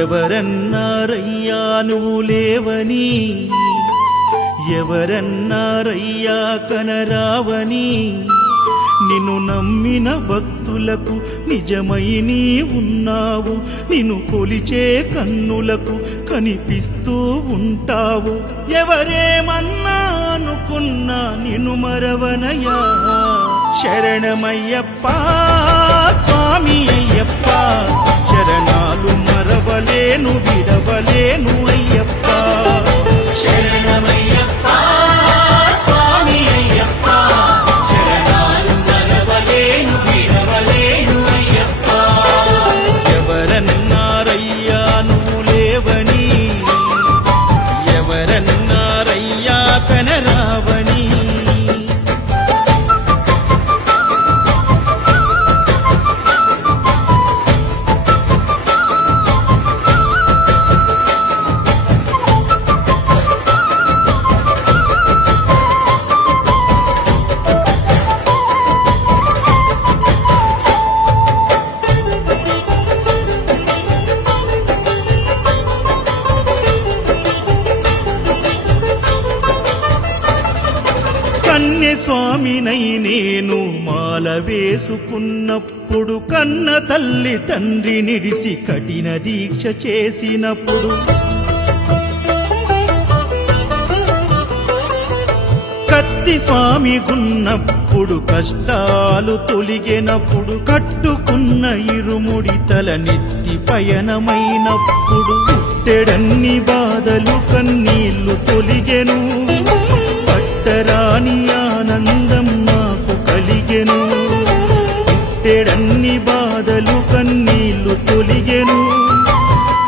ఎవరన్నారయ్యా నువ్వు లేవని, ఎవరన్నారయ్యా కనరావని, నిన్ను నమ్మిన భక్తులకు నిజమై నీ ఉన్నావు, నిన్ను కొలిచే కన్నులకు కనిపిస్తూ ఉంటావు. ఎవరేమన్నా అనుకున్నా నిన్ను మరవనయ్యా. శరణమయ్యప్ప స్వామి అయ్యప్ప, శరణాలు మరవలేను విడవలేను అయ్యప్ప. శరణమయ్యప్ప స్వామి అయ్యప్ప, శరణాలు మరవలేను విడవలేను అయ్యప్ప. ఎవరన్నారయ్యా నువ్వు లేవని, ఎవరన్నారయ్యా కనరావని. స్వామినై నేను మాల వేసుకున్నప్పుడు, కన్న తల్లి తండ్రి నిడిసి కఠిన దీక్ష చేసినప్పుడు, కత్తి స్వామి గున్నప్పుడు కష్టాలు తొలిగినప్పుడు, కట్టుకున్న ఇరుముడి తల నెత్తి పయనమైనప్పుడు, పుట్టెడన్ని బాధలు కన్నీళ్లు తొలిగెను, పట్టరాని ఆనందం నాకు కలిగెను. పుట్టెడన్ని బాధలు కన్నీళ్లు తొలిగెను,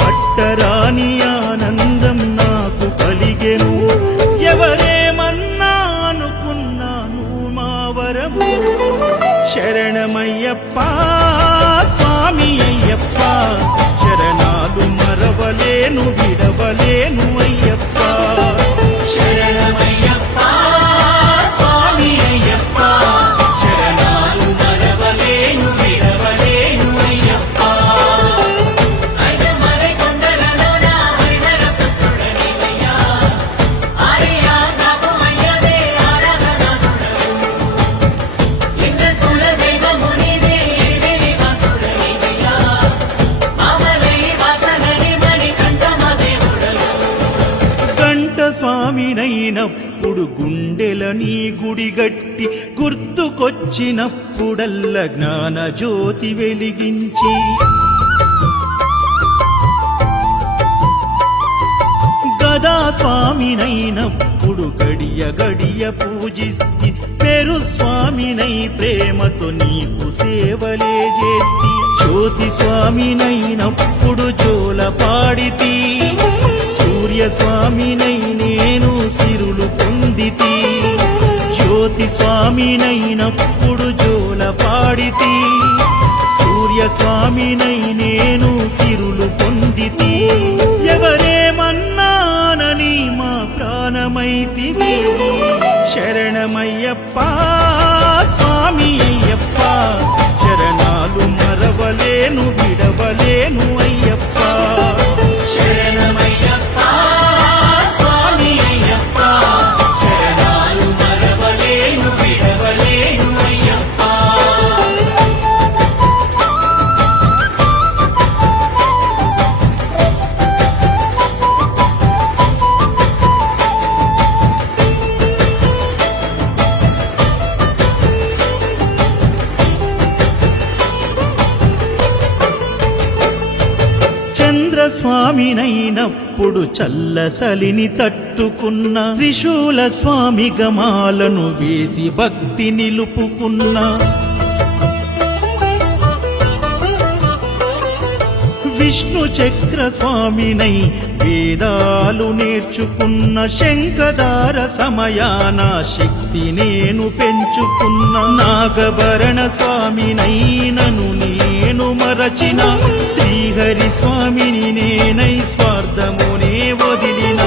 పట్టరాని ఆనందం నాకు కలిగెను. ఎవరేమన్నా అనుకున్నాను మా వరము. శరణమయ్యప్ప స్వామి అయ్యప్ప, శరణాలు మరవలేను విడవలేను అయ్యప్ప. శరణమయ్యప్ప స్వామి అయ్యప్ప, శరణాలు మరవలేను విడవలేను అయ్యప్ప. ఐదమలై కొండలలోన హరిహర పుత్రుడనివయ్యా, ఆర్యా నాకు అయ్యవే ఆరాధనాథుడవు. లింగ కుల దైవము నీవే ఎరివెలి వాసుడనివయ్యా, మామలై వాసనని మణి కంఠమ దేవుడవు. కంఠ స్వామినైనప్పుడు గుండెల నీ గుడి గట్టి, గుర్తుకొచ్చినప్పుడల్ల జ్ఞాన జ్యోతి వెలిగించి, గదా స్వామినైనప్పుడు గడియ గడియ పూజిస్తి, పేరు స్వామినై ప్రేమతో నీకు సేవలే చేస్తి. జ్యోతి స్వామినైనప్పుడు జోల పాడితి, సూర్య స్వామినై నేను సిరులు పొందితి. జ్యోతి స్వామినైనప్పుడు జోల పాడితి, సూర్య స్వామినై నేను సిరులు పొందితి. ఎవరేమన్నానని మా ప్రాణమైతివి. శరణమయ్యప్ప స్వామి అయ్యప్ప, శరణాలు మరవలేను విడవలేను అయ్యప్ప. శరణమయ్యప్ప స్వామి అయ్యప్ప, శరణాలు మరవలేను విడవలేను అయ్యప్ప. స్వామినైనప్పుడు చల్లసలిని తట్టుకున్న, త్రిశూల స్వామి గమాలను వేసి భక్తి నిలుపుకున్న, విష్ణు చక్ర స్వామినై వేదాలు నేర్చుకున్న, శంఖదార సమయాన శక్తి నేను పెంచుకున్న, నాగభరణ స్వామినైనను నేను మరచిన, శ్రీహరి స్వామిని నేనై స్వార్థమునే వదిలిన,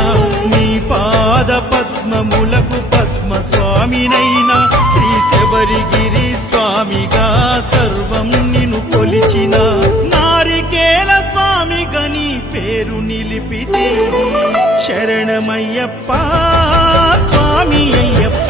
నీ పాద పద్మములకు పద్మ స్వామినైనా, శ్రీ శబరిగిరి స్వామిగా సర్వం నిన్ను కొలిచిన, నారికేల స్వామిగా నీ పేరు నిలిపితే శరణమయ్యప్ప స్వామి అయ్యప్ప